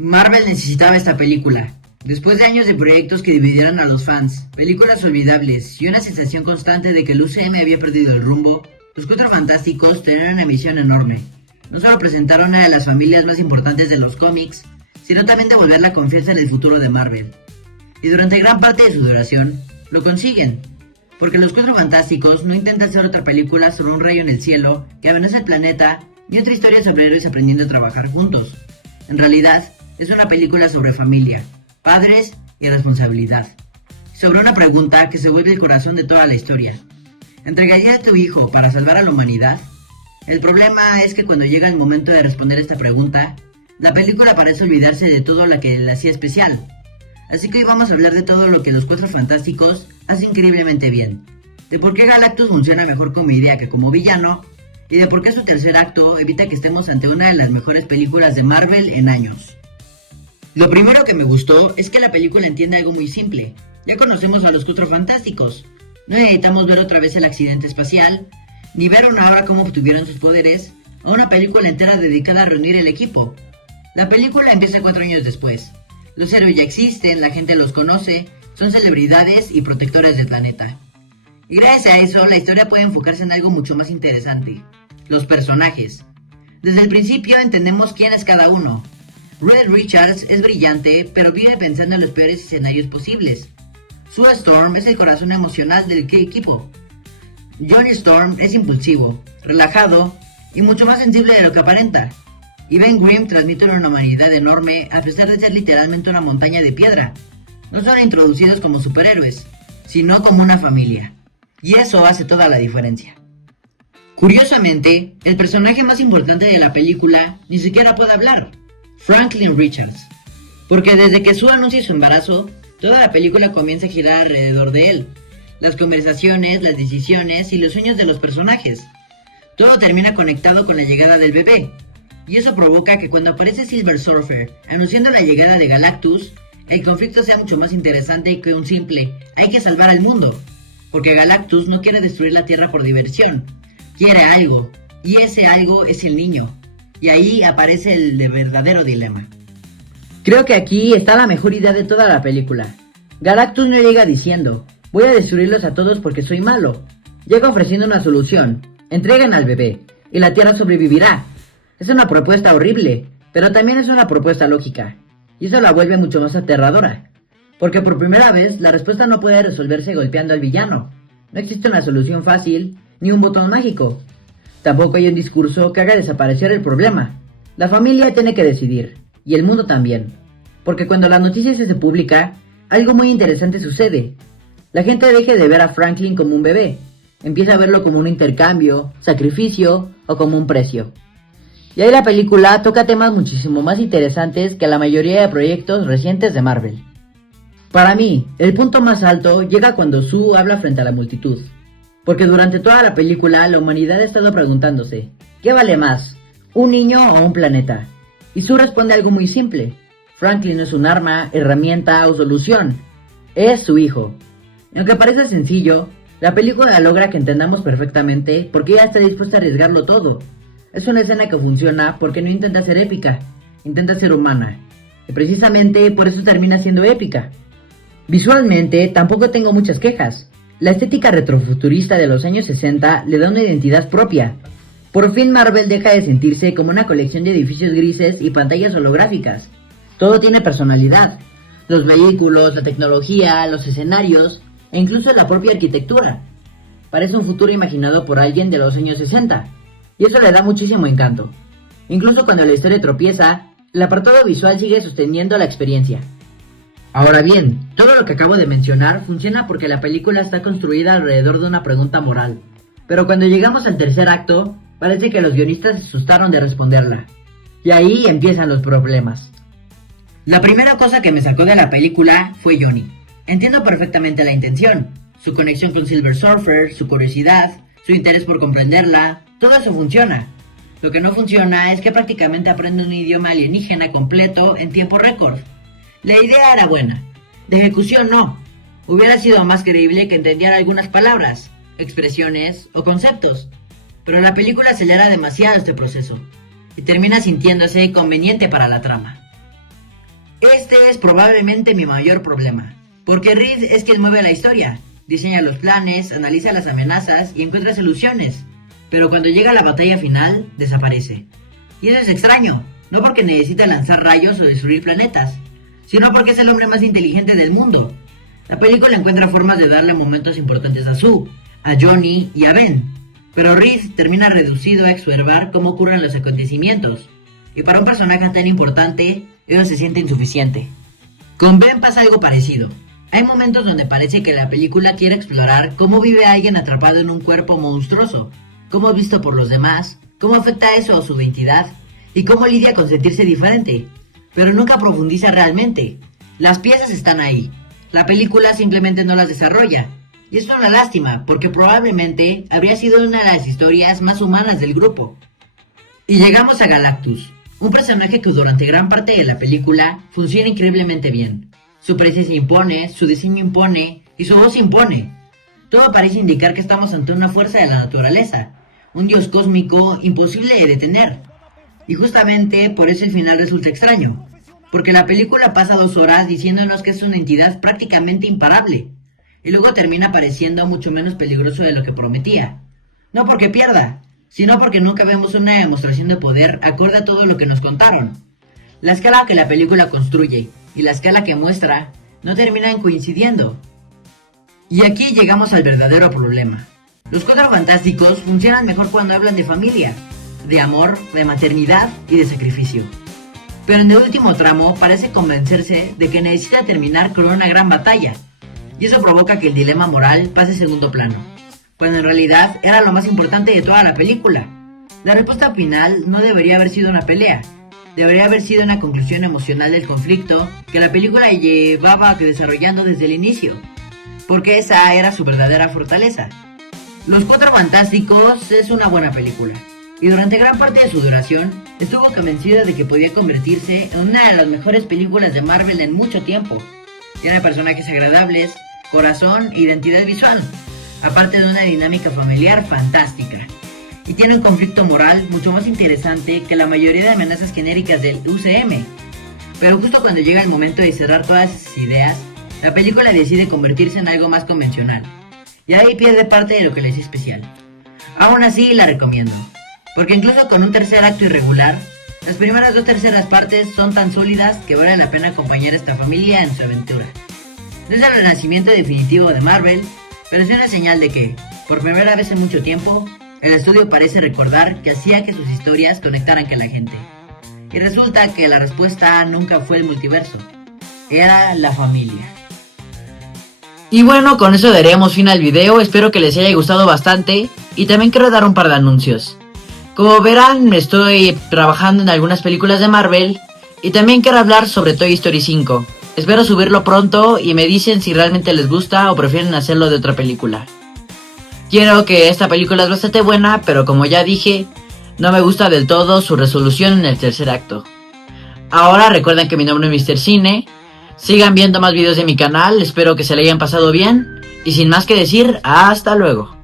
Marvel necesitaba esta película. Después de años de proyectos que dividieran a los fans, películas olvidables y una sensación constante de que el UCM había perdido el rumbo, los Cuatro Fantásticos tenían una misión enorme. No solo presentaron a una de las familias más importantes de los cómics, sino también devolver la confianza en el futuro de Marvel. Y durante gran parte de su duración, lo consiguen. Porque los Cuatro Fantásticos no intentan hacer otra película sobre un rayo en el cielo que amenaza el planeta, ni otra historia sobre héroes aprendiendo a trabajar juntos. En realidad, es una película sobre familia, padres y responsabilidad. Sobre una pregunta que se vuelve el corazón de toda la historia. ¿Entregarías a tu hijo para salvar a la humanidad? El problema es que cuando llega el momento de responder esta pregunta, la película parece olvidarse de todo lo que la hacía especial. Así que hoy vamos a hablar de todo lo que los Cuatro Fantásticos hacen increíblemente bien. De por qué Galactus funciona mejor como idea que como villano, y de por qué su tercer acto evita que estemos ante una de las mejores películas de Marvel en años. Lo primero que me gustó es que la película entiende algo muy simple. Ya conocemos a los Cuatro Fantásticos. No necesitamos ver otra vez el accidente espacial, ni ver una hora cómo obtuvieron sus poderes, a una película entera dedicada a reunir el equipo. La película empieza 4 años después. Los héroes ya existen, la gente los conoce, son celebridades y protectores del planeta. Y gracias a eso, la historia puede enfocarse en algo mucho más interesante: los personajes. Desde el principio entendemos quién es cada uno. Reed Richards es brillante, pero vive pensando en los peores escenarios posibles. Sue Storm es el corazón emocional del equipo. Johnny Storm es impulsivo, relajado y mucho más sensible de lo que aparenta. Y Ben Grimm transmite una humanidad enorme a pesar de ser literalmente una montaña de piedra. No son introducidos como superhéroes, sino como una familia. Y eso hace toda la diferencia. Curiosamente, el personaje más importante de la película ni siquiera puede hablar: Franklin Richards. Porque desde que Sue anuncia su embarazo, toda la película comienza a girar alrededor de él. Las conversaciones, las decisiones y los sueños de los personajes. Todo termina conectado con la llegada del bebé. Y eso provoca que cuando aparece Silver Surfer anunciando la llegada de Galactus, el conflicto sea mucho más interesante que un simple "hay que salvar al mundo". Porque Galactus no quiere destruir la Tierra por diversión. Quiere algo. Y ese algo es el niño. Y ahí aparece el verdadero dilema. Creo que aquí está la mejor idea de toda la película. Galactus no llega diciendo "voy a destruirlos a todos porque soy malo". Llega ofreciendo una solución: entreguen al bebé y la Tierra sobrevivirá. Es una propuesta horrible, pero también es una propuesta lógica, y eso la vuelve mucho más aterradora, porque por primera vez la respuesta no puede resolverse golpeando al villano. No existe una solución fácil, ni un botón mágico. Tampoco hay un discurso que haga desaparecer el problema. La familia tiene que decidir, y el mundo también, porque cuando la noticia se publica, algo muy interesante sucede. La gente deja de ver a Franklin como un bebé, empieza a verlo como un intercambio, sacrificio o como un precio. Y ahí la película toca temas muchísimo más interesantes que la mayoría de proyectos recientes de Marvel. Para mí, el punto más alto llega cuando Sue habla frente a la multitud. Porque durante toda la película la humanidad ha estado preguntándose: ¿qué vale más? ¿Un niño o un planeta? Y Sue responde algo muy simple: Franklin no es un arma, herramienta o solución. Es su hijo. Y aunque parece sencillo, la película logra que entendamos perfectamente por qué ella está dispuesta a arriesgarlo todo. Es una escena que funciona porque no intenta ser épica, intenta ser humana. Y precisamente por eso termina siendo épica. Visualmente tampoco tengo muchas quejas. La estética retrofuturista de los años 60 le da una identidad propia. Por fin Marvel deja de sentirse como una colección de edificios grises y pantallas holográficas. Todo tiene personalidad. Los vehículos, la tecnología, los escenarios e incluso la propia arquitectura. Parece un futuro imaginado por alguien de los años 60. Y eso le da muchísimo encanto. Incluso cuando la historia tropieza, el apartado visual sigue sosteniendo la experiencia. Ahora bien, todo lo que acabo de mencionar funciona porque la película está construida alrededor de una pregunta moral. Pero cuando llegamos al tercer acto, parece que los guionistas se asustaron de responderla. Y ahí empiezan los problemas. La primera cosa que me sacó de la película fue Johnny. Entiendo perfectamente la intención. Su conexión con Silver Surfer, su curiosidad, su interés por comprenderla, todo eso funciona. Lo que no funciona es que prácticamente aprende un idioma alienígena completo en tiempo récord. La idea era buena, de ejecución no. Hubiera sido más creíble que entendiera algunas palabras, expresiones o conceptos. Pero la película acelera demasiado este proceso y termina sintiéndose conveniente para la trama. Este es probablemente mi mayor problema, porque Reed es quien mueve la historia, diseña los planes, analiza las amenazas y encuentra soluciones, pero cuando llega la batalla final, desaparece. Y eso es extraño, no porque necesite lanzar rayos o destruir planetas, sino porque es el hombre más inteligente del mundo. La película encuentra formas de darle momentos importantes a Sue, a Johnny y a Ben, pero Reed termina reducido a observar cómo ocurren los acontecimientos, y para un personaje tan importante, eso se siente insuficiente. Con Ben pasa algo parecido. Hay momentos donde parece que la película quiere explorar cómo vive alguien atrapado en un cuerpo monstruoso, cómo es visto por los demás, cómo afecta eso a su identidad y cómo lidia con sentirse diferente, pero nunca profundiza realmente. Las piezas están ahí, la película simplemente no las desarrolla, y es una lástima porque probablemente habría sido una de las historias más humanas del grupo. Y llegamos a Galactus, un personaje que durante gran parte de la película funciona increíblemente bien. Su presencia impone, su diseño impone y su voz impone. Todo parece indicar que estamos ante una fuerza de la naturaleza, un dios cósmico imposible de detener. Y justamente por eso el final resulta extraño, porque la película pasa 2 horas diciéndonos que es una entidad prácticamente imparable, y luego termina pareciendo mucho menos peligroso de lo que prometía. No porque pierda, sino porque nunca vemos una demostración de poder acorde a todo lo que nos contaron. La escala que la película construye y la escala que muestra no terminan coincidiendo. Y aquí llegamos al verdadero problema. Los Cuatro Fantásticos funcionan mejor cuando hablan de familia, de amor, de maternidad y de sacrificio. Pero en el último tramo parece convencerse de que necesita terminar con una gran batalla, y eso provoca que el dilema moral pase a segundo plano, cuando en realidad era lo más importante de toda la película. La respuesta final no debería haber sido una pelea, debería haber sido una conclusión emocional del conflicto que la película llevaba desarrollando desde el inicio, porque esa era su verdadera fortaleza. Los Cuatro Fantásticos es una buena película, y durante gran parte de su duración estuvo convencido de que podía convertirse en una de las mejores películas de Marvel en mucho tiempo. Tiene personajes agradables, corazón e identidad visual, aparte de una dinámica familiar fantástica. Y tiene un conflicto moral mucho más interesante que la mayoría de amenazas genéricas del UCM. Pero justo cuando llega el momento de cerrar todas esas ideas, la película decide convertirse en algo más convencional. Y ahí pierde parte de lo que le hace especial. Aún así la recomiendo, porque incluso con un tercer acto irregular, las primeras 2 terceras partes son tan sólidas que vale la pena acompañar a esta familia en su aventura. No es el renacimiento definitivo de Marvel, pero es una señal de que, por primera vez en mucho tiempo, el estudio parece recordar que hacía que sus historias conectaran con la gente. Y resulta que la respuesta nunca fue el multiverso, era la familia. Y bueno, con eso daríamos fin al video, espero que les haya gustado bastante, y también quiero dar un par de anuncios. Como verán, estoy trabajando en algunas películas de Marvel, y también quiero hablar sobre Toy Story 5. Espero subirlo pronto y me dicen si realmente les gusta o prefieren hacerlo de otra película. Quiero que esta película es bastante buena, pero como ya dije, no me gusta del todo su resolución en el tercer acto. Ahora recuerden que mi nombre es Mr. Cine, sigan viendo más videos de mi canal, espero que se le hayan pasado bien, y sin más que decir, hasta luego.